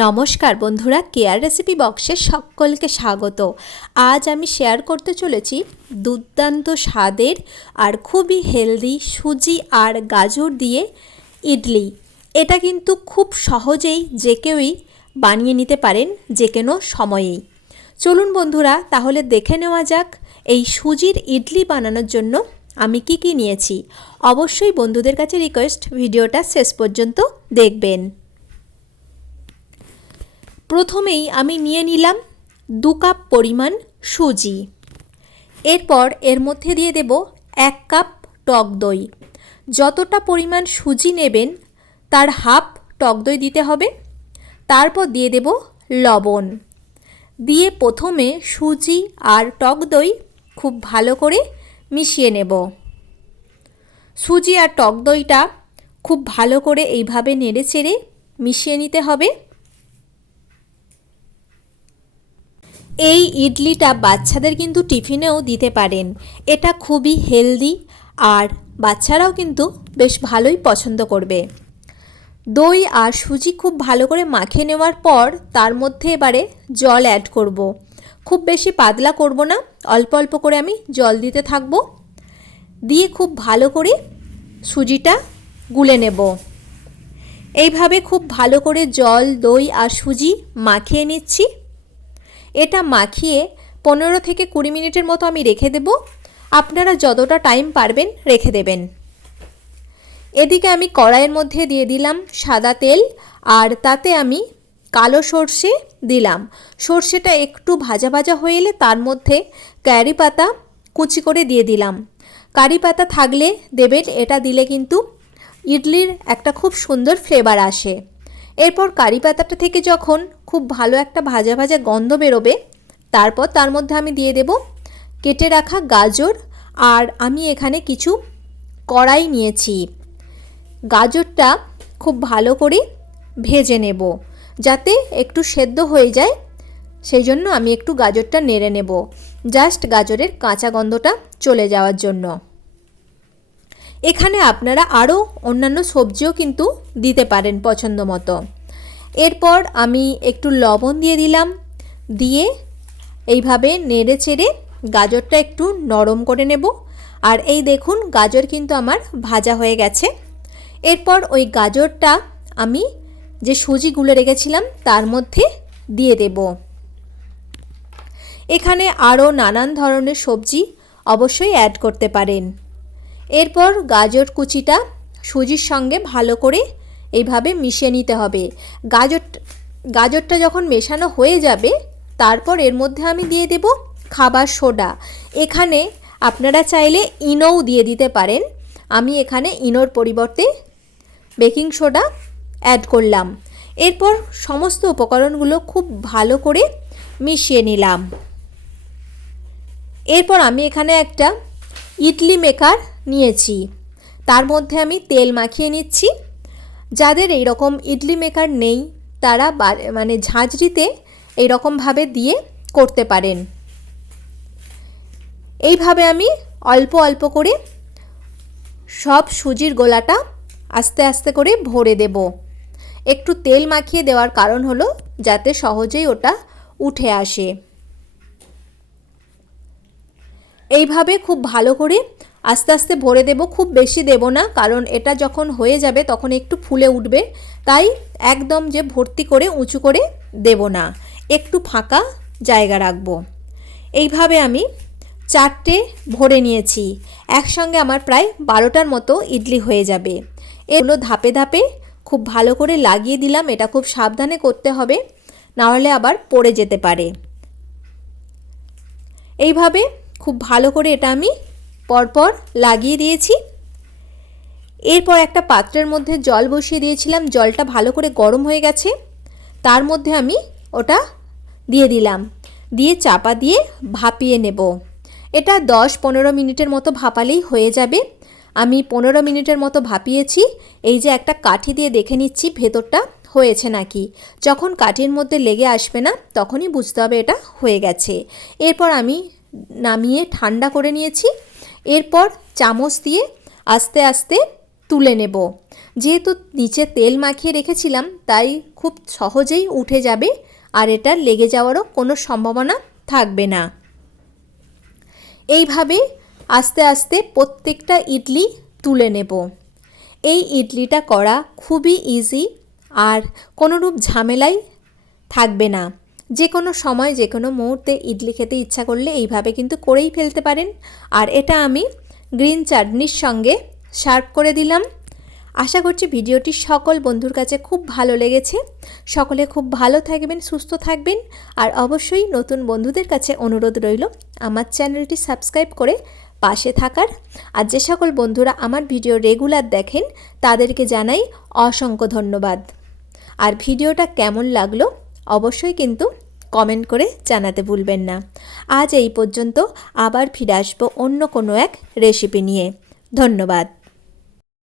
নমস্কার বন্ধুরা care recipe বক্সে সকলকে স্বাগত। আজ আমি শেয়ার করতে চলেছি দুর্দান্ত স্বাদের আর খুবই হেলদি সুজি আর গাজর দিয়ে ইডলি। এটা কিন্তু খুব সহজেই যে কেউই বানিয়ে নিতে পারেন যে কোনো সময়েই। চলুন বন্ধুরা, তাহলে দেখে নেওয়া যাক এই সুজির ইডলি বানানোর জন্য আমি কি কি নিয়েছি। অবশ্যই বন্ধুদের কাছে রিকোয়েস্ট ভিডিওটা শেষ পর্যন্ত দেখবেন। প্রথমেই আমি নিয়ে নিলাম দু কাপ পরিমাণ সুজি। এরপর এর মধ্যে দিয়ে দেব এক কাপ টক দই। যতটা পরিমাণ সুজি নেবেন, তার হাফ টক দই দিতে হবে। তারপর দিয়ে দেব লবণ। দিয়ে প্রথমে সুজি আর টক দই খুব ভালো করে মিশিয়ে নেব। সুজি আর টক দইটা খুব ভালো করে এইভাবে নেড়ে চেড়ে মিশিয়ে নিতে হবে। এই ইডলিটা বাচ্চাদের কিন্তু টিফিনেও দিতে পারেন। এটা খুবই হেলদি আর বাচ্চারাও কিন্তু বেশ ভালোই পছন্দ করবে। দই আর সুজি খুব ভালো করে মাখিয়ে নেওয়ার পর তার মধ্যে এবারে জল অ্যাড করব। খুব বেশি পাতলা করব না, অল্প অল্প করে আমি জল দিতে থাকব। দিয়ে খুব ভালো করে সুজিটা গুলে নেব। এইভাবে খুব ভালো করে জল, দই আর সুজি মাখিয়ে নিচ্ছি। এটা মাখিয়ে পনেরো থেকে কুড়ি মিনিটের মতো আমি রেখে দেব। আপনারা যতটা টাইম পারবেন রেখে দেবেন। এদিকে আমি কড়াইয়ের মধ্যে দিয়ে দিলাম সাদা তেল আর তাতে আমি কালো সর্ষে দিলাম। সর্ষেটা একটু ভাজা ভাজা হয়ে এলে তার মধ্যে ক্যারি পাতা কুচি করে দিয়ে দিলাম। কারি পাতা থাকলে দেবেন, এটা দিলে কিন্তু ইডলির একটা খুব সুন্দর ফ্লেভার আসে। এরপর কারি পাতাটা থেকে যখন খুব ভালো একটা ভাজা ভাজা গন্ধ বেরোবে, তারপর তার মধ্যে আমি দিয়ে দেব কেটে রাখা গাজর আর আমি এখানে কিছু কড়াই নিয়েছি। গাজরটা খুব ভালো করে ভেজে নেব যাতে একটু সেদ্ধ হয়ে যায় সেই জন্য আমি একটু গাজরটা নেড়ে নেব। জাস্ট গাজরের কাঁচা গন্ধটা চলে যাওয়ার জন্য। এখানে আপনারা আরও অন্যান্য সবজিও কিন্তু দিতে পারেন পছন্দ মতো। এরপর আমি একটু লবণ দিয়ে দিলাম। দিয়ে এইভাবে নেড়ে চেড়ে গাজরটা একটু নরম করে নেব। আর এই দেখুন, গাজর কিন্তু আমার ভাজা হয়ে গেছে। এরপর ওই গাজরটা আমি যে সুজিগুলো রেখেছিলাম, তার মধ্যে দিয়ে দেব। এখানে আরও নানান ধরনের সবজি অবশ্যই অ্যাড করতে পারেন। এরপর গাজর কুচিটা সুজির সঙ্গে ভালো করে এইভাবে মিশিয়ে নিতে হবে। গাজর গাজরটা যখন মেশানো হয়ে যাবে, তারপর এর মধ্যে আমি দিয়ে দেব খাবার সোডা। এখানে আপনারা চাইলে ইনোও দিয়ে দিতে পারেন। আমি এখানে ইনোর পরিবর্তে বেকিং সোডা অ্যাড করলাম। এরপর সমস্ত উপকরণগুলো খুব ভালো করে মিশিয়ে নিলাম। এরপর আমি এখানে একটা ইডলি মেকার নিয়েছি। তার মধ্যে আমি তেল মাখিয়ে নিচ্ছি। যাদের এই রকম ইডলি মেকার নেই, তারা মানে ঝাঁঝরিতে এইরকমভাবে দিয়ে করতে পারেন। এইভাবে আমি অল্প অল্প করে সব সুজির গোলাটা আস্তে আস্তে করে ভরে দেব। একটু তেল মাখিয়ে দেওয়ার কারণ হলো যাতে সহজেই ওটা উঠে আসে। এইভাবে খুব ভালো করে আস্তে আস্তে ভরে দেব, খুব বেশি দেব না, কারণ এটা যখন হয়ে যাবে তখন একটু ফুলে উঠবে। তাই একদম যে ভর্তি করে, উঁচু করে দেব না। একটু ফাঁকা জায়গা রাখব। এইভাবে আমি চারটে ভরে নিয়েছি। একসঙ্গে আমার প্রায় বারোটার মতো ইডলি হয়ে যাবে। এগুলো ধাপে ধাপে খুব ভালো করে লাগিয়ে দিলাম, এটা খুব সাবধানে করতে হবে, নাহলে আবার পড়ে যেতে পারে। এইভাবে খুব ভালো করে এটা আমি পরপর লাগিয়ে দিয়েছি। এরপর একটা পাত্রের মধ্যে জল বসিয়ে দিয়েছিলাম। জলটা ভালো করে গরম হয়ে গেছে। তার মধ্যে আমি ওটা দিয়ে দিলাম। দিয়ে চাপা দিয়ে ভাপিয়ে নেব। এটা দশ পনেরো মিনিটের মতো ভাপালেই হয়ে যাবে। আমি পনেরো মিনিটের মতো ভাপিয়েছি। এই যে একটা কাঠি দিয়ে দেখে নিচ্ছি, ভেতরটা হয়েছে নাকি। যখন কাঠির মধ্যে লেগে আসবে না, তখনই বুঝতে হবে এটা হয়ে গেছে। এরপর আমি নামিয়ে ঠান্ডা করে নিয়েছি। এরপর চামচ দিয়ে আস্তে আস্তে তুলে নেব। যেহেতু নিচে তেল মাখিয়ে রেখেছিলাম, তাই খুব সহজেই উঠে যাবে আর এটা লেগে যাওয়ারও কোনো সম্ভাবনা থাকবে না। এইভাবে আস্তে আস্তে প্রত্যেকটা ইডলি তুলে নেব। এই ইডলিটা করা খুবই ইজি আর কোনোরূপ ঝামেলাই থাকবে না। যে কোনো সময় যে কোনো মুহূর্তে ইডলি খেতে ইচ্ছা করলে এইভাবে কিন্তু করেই ফেলতে পারেন। আর এটা আমি গ্রিন চাটনির সঙ্গে সার্ভ করে দিলাম। আশা করছি ভিডিওটি সকল বন্ধুর কাছে খুব ভালো লেগেছে। সকলে খুব ভালো থাকবেন, সুস্থ থাকবেন। আর অবশ্যই নতুন বন্ধুদের কাছে অনুরোধ রইল, আমার চ্যানেলটি সাবস্ক্রাইব করে পাশে থাকার। আর যে সকল বন্ধুরা আমার ভিডিও রেগুলার দেখেন, তাদেরকে জানাই অসংখ্য ধন্যবাদ। আর ভিডিওটা কেমন লাগল, অবশ্যই কিন্তু কমেন্ট করে জানাতে ভুলবেন না। আজ এই পর্যন্ত আবার ফিরে আসব অন্য কোনো এক রেসিপি নিয়ে। ধন্যবাদ।